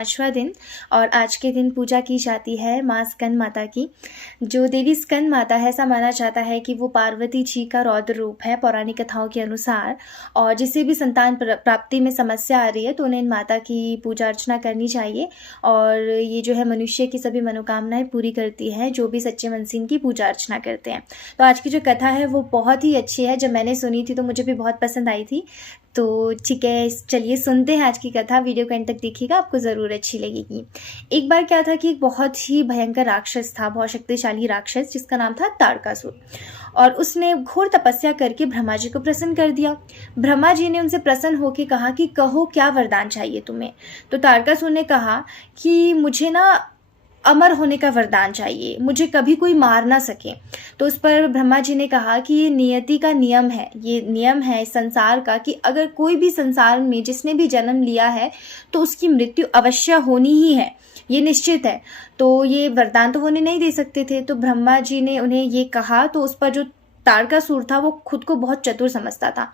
पाँचवा दिन और आज के दिन पूजा की जाती है माँ स्कंद माता की। जो देवी स्कंद माता है, ऐसा माना जाता है कि वो पार्वती जी का रौद्र रूप है पौराणिक कथाओं के अनुसार। और जिसे भी संतान प्राप्ति में समस्या आ रही है तो उन्हें इन माता की पूजा अर्चना करनी चाहिए। और ये जो है मनुष्य की सभी मनोकामनाएं पूरी करती है जो भी सच्चे मन से इनकी पूजा अर्चना करते हैं। तो आज की जो कथा है वो बहुत ही अच्छी है। जब मैंने सुनी थी तो मुझे भी बहुत पसंद आई थी। तो ठीक है, चलिए सुनते हैं आज की कथा। वीडियो को एंड तक देखिएगा, आपको ज़रूर अच्छी लगेगी। एक बार क्या था कि एक बहुत ही भयंकर राक्षस था, बहुत शक्तिशाली राक्षस, जिसका नाम था तारकासुर। और उसने घोर तपस्या करके ब्रह्मा जी को प्रसन्न कर दिया। ब्रह्मा जी ने उनसे प्रसन्न होकर कहा कि कहो क्या वरदान चाहिए तुम्हें। तो तारकासुर ने कहा कि मुझे ना अमर होने का वरदान चाहिए, मुझे कभी कोई मार ना सके। तो उस पर ब्रह्मा जी ने कहा कि ये नियति का नियम है, ये नियम है इस संसार का कि अगर कोई भी संसार में जिसने भी जन्म लिया है तो उसकी मृत्यु अवश्य होनी ही है, ये निश्चित है। तो ये वरदान तो वो उन्हें नहीं दे सकते थे। तो ब्रह्मा जी ने उन्हें ये कहा तो उस पर जो तारकासुर था वो खुद को बहुत चतुर समझता था।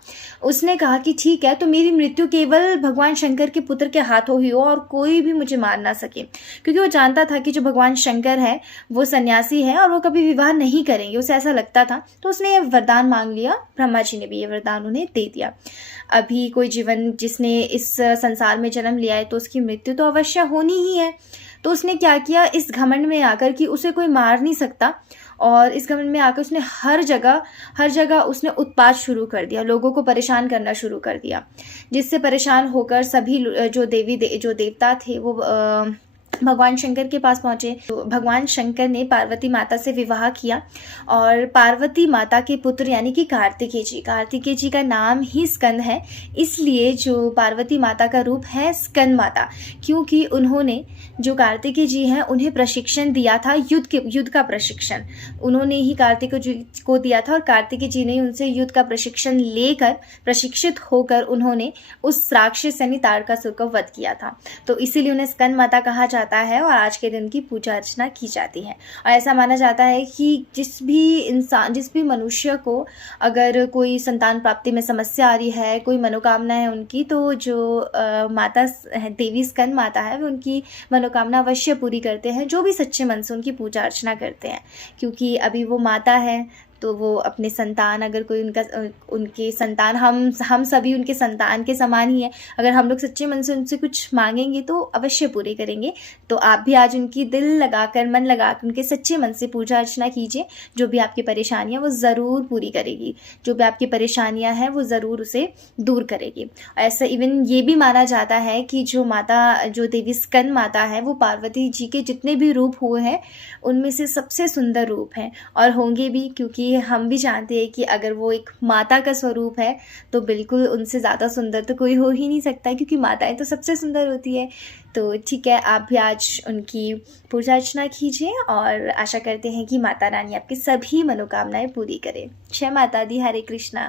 उसने कहा कि ठीक है, तो मेरी मृत्यु केवल भगवान शंकर के पुत्र के हाथों ही हो और कोई भी मुझे मार ना सके। क्योंकि वो जानता था कि जो भगवान शंकर है वो सन्यासी है और वो कभी विवाह नहीं करेंगे, उसे ऐसा लगता था। तो उसने ये वरदान मांग लिया, ब्रह्मा जी ने भी ये वरदान उन्हें दे दिया। अभी कोई जीवन जिसने इस संसार में जन्म लिया है तो उसकी मृत्यु तो अवश्य होनी ही है। तो उसने क्या किया, इस घमंड में आकर कि उसे कोई मार नहीं सकता, और इस घमंड में आकर उसने हर जगह उसने उत्पात शुरू कर दिया, लोगों को परेशान करना शुरू कर दिया। जिससे परेशान होकर सभी जो देवता थे वो भगवान शंकर के पास पहुंचे। तो भगवान शंकर ने पार्वती माता से विवाह किया और पार्वती माता के पुत्र यानी कि कार्तिकेय जी का नाम ही स्कंद है। इसलिए जो पार्वती माता का रूप है स्कंद माता, क्योंकि उन्होंने जो कार्तिकेय जी हैं उन्हें प्रशिक्षण दिया था, युद्ध का प्रशिक्षण उन्होंने ही कार्तिकेय जी को दिया था। और कार्तिकेय जी ने उनसे युद्ध का प्रशिक्षण लेकर प्रशिक्षित होकर उन्होंने उस राक्षस यानी तारकासुर का वध किया था। तो इसीलिए उन्हें स्कंद माता कहा जाता है और आज के दिन की पूजा अर्चना की जाती है। और ऐसा माना जाता है कि जिस भी मनुष्य को अगर कोई संतान प्राप्ति में समस्या आ रही है, कोई मनोकामना है उनकी, तो जो माता देवी स्कंद माता है वो उनकी मनोकामना अवश्य पूरी करते हैं, जो भी सच्चे मन से उनकी पूजा अर्चना करते हैं। क्योंकि अभी वो माता है तो वो अपने संतान, अगर कोई उनके संतान, हम सभी उनके संतान के समान ही है। अगर हम लोग सच्चे मन से उनसे कुछ मांगेंगे तो अवश्य पूरे करेंगे। तो आप भी आज उनकी दिल लगाकर, मन लगाकर उनके सच्चे मन से पूजा अर्चना कीजिए। जो भी आपकी परेशानियां वो ज़रूर पूरी करेगी, जो भी आपकी परेशानियां हैं वो ज़रूर उसे दूर करेगी। ऐसा इवन ये भी माना जाता है कि जो देवी स्कंद माता है वो पार्वती जी के जितने भी रूप हुए हैं उनमें से सबसे सुंदर रूप है और होंगे भी। क्योंकि हम भी जानते हैं कि अगर वो एक माता का स्वरूप है तो बिल्कुल उनसे ज़्यादा सुंदर तो कोई हो ही नहीं सकता, क्योंकि माताएं तो सबसे सुंदर होती है। तो ठीक है, आप भी आज उनकी पूजा अर्चना कीजिए और आशा करते हैं कि माता रानी आपकी सभी मनोकामनाएं पूरी करे। जय माता दी। हरे कृष्णा।